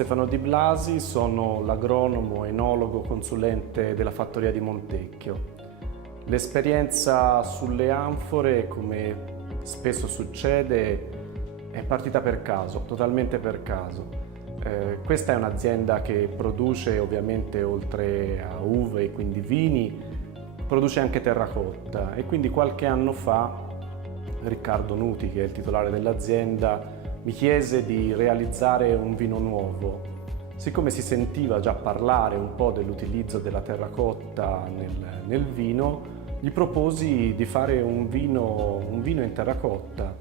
Stefano Di Blasi, sono l'agronomo enologo consulente della fattoria di Montecchio. L'esperienza sulle anfore, come spesso succede, è partita per caso, totalmente per caso. Questa è un'azienda che produce ovviamente, oltre a uve e quindi vini, produce anche terracotta, e quindi qualche anno fa Riccardo Nuti, che è il titolare dell'azienda, mi chiese di realizzare un vino nuovo. Siccome si sentiva già parlare un po' dell'utilizzo della terracotta nel vino, gli proposi di fare un vino in terracotta,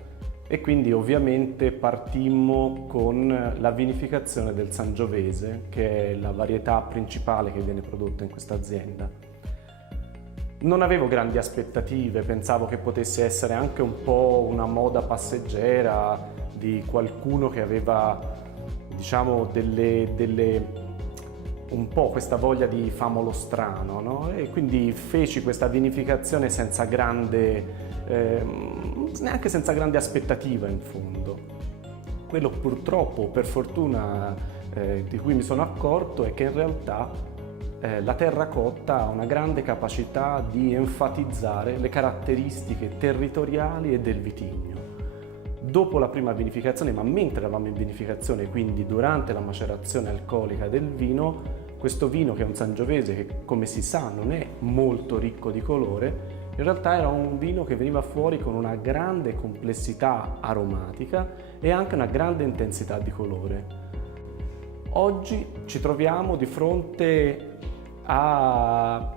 e quindi ovviamente partimmo con la vinificazione del Sangiovese, che è la varietà principale che viene prodotta in questa azienda. Non avevo grandi aspettative, pensavo che potesse essere anche un po' una moda passeggera di qualcuno che aveva, diciamo, un po' questa voglia di famolo strano, no? E quindi feci questa vinificazione senza neanche senza grande aspettativa in fondo. Quello purtroppo, per fortuna, di cui mi sono accorto è che in realtà la terracotta ha una grande capacità di enfatizzare le caratteristiche territoriali e del vitigno. Dopo la prima vinificazione, ma mentre eravamo in vinificazione, quindi durante la macerazione alcolica del vino, questo vino, che è un Sangiovese che, come si sa, non è molto ricco di colore, in realtà era un vino che veniva fuori con una grande complessità aromatica e anche una grande intensità di colore. Oggi ci troviamo di fronte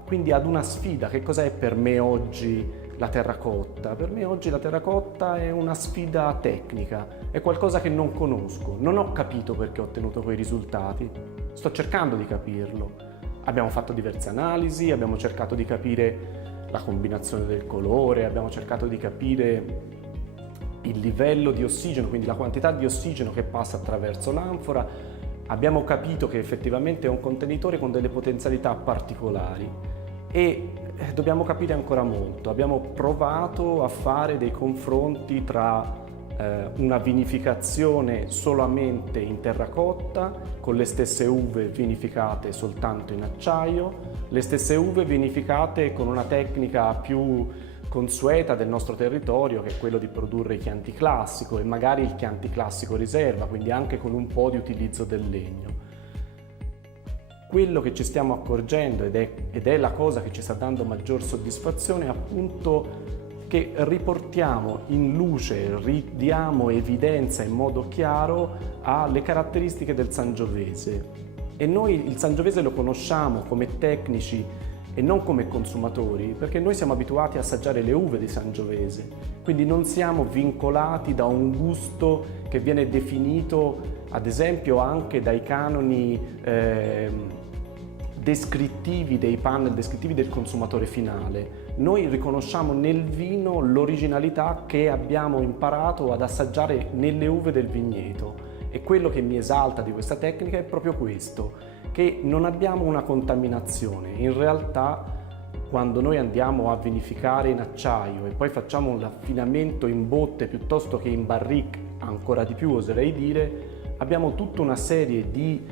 quindi ad una sfida. Che cos'è per me oggi la terracotta? Per me oggi la terracotta è una sfida tecnica, è qualcosa che non conosco, non ho capito perché ho ottenuto quei risultati, sto cercando di capirlo. Abbiamo fatto diverse analisi, abbiamo cercato di capire la combinazione del colore, abbiamo cercato di capire il livello di ossigeno, quindi la quantità di ossigeno che passa attraverso l'anfora. Abbiamo capito che effettivamente è un contenitore con delle potenzialità particolari e dobbiamo capire ancora molto. Abbiamo provato a fare dei confronti tra una vinificazione solamente in terracotta, con le stesse uve vinificate soltanto in acciaio, le stesse uve vinificate con una tecnica più consueta del nostro territorio, che è quello di produrre il Chianti classico e magari il Chianti classico riserva, quindi anche con un po' di utilizzo del legno. Quello che ci stiamo accorgendo, ed è la cosa che ci sta dando maggior soddisfazione, è appunto che riportiamo in luce, ridiamo evidenza in modo chiaro alle caratteristiche del Sangiovese. E noi il Sangiovese lo conosciamo come tecnici e non come consumatori, perché noi siamo abituati a assaggiare le uve di Sangiovese, quindi non siamo vincolati da un gusto che viene definito, ad esempio, anche dai canoni descrittivi dei panel descrittivi del consumatore finale. Noi riconosciamo nel vino l'originalità che abbiamo imparato ad assaggiare nelle uve del vigneto, e quello che mi esalta di questa tecnica è proprio questo, che non abbiamo una contaminazione. In realtà, quando noi andiamo a vinificare in acciaio e poi facciamo l'affinamento in botte piuttosto che in barrique, ancora di più oserei dire, abbiamo tutta una serie di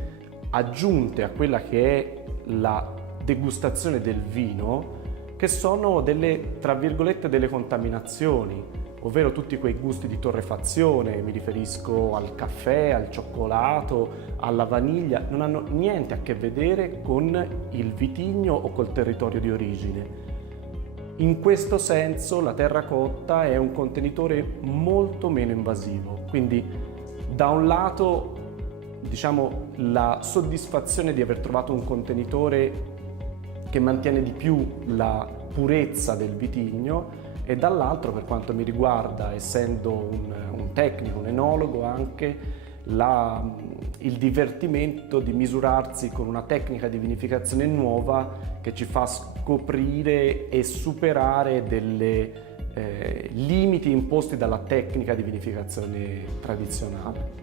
aggiunte a quella che è la degustazione del vino, che sono delle, tra virgolette, delle contaminazioni, ovvero tutti quei gusti di torrefazione. Mi riferisco al caffè, al cioccolato, alla vaniglia, non hanno niente a che vedere con il vitigno o col territorio di origine. In questo senso la terracotta è un contenitore molto meno invasivo, quindi da un lato, diciamo, la soddisfazione di aver trovato un contenitore che mantiene di più la purezza del vitigno, e dall'altro, per quanto mi riguarda, essendo un tecnico, un enologo, anche il divertimento di misurarsi con una tecnica di vinificazione nuova che ci fa scoprire e superare dei limiti imposti dalla tecnica di vinificazione tradizionale.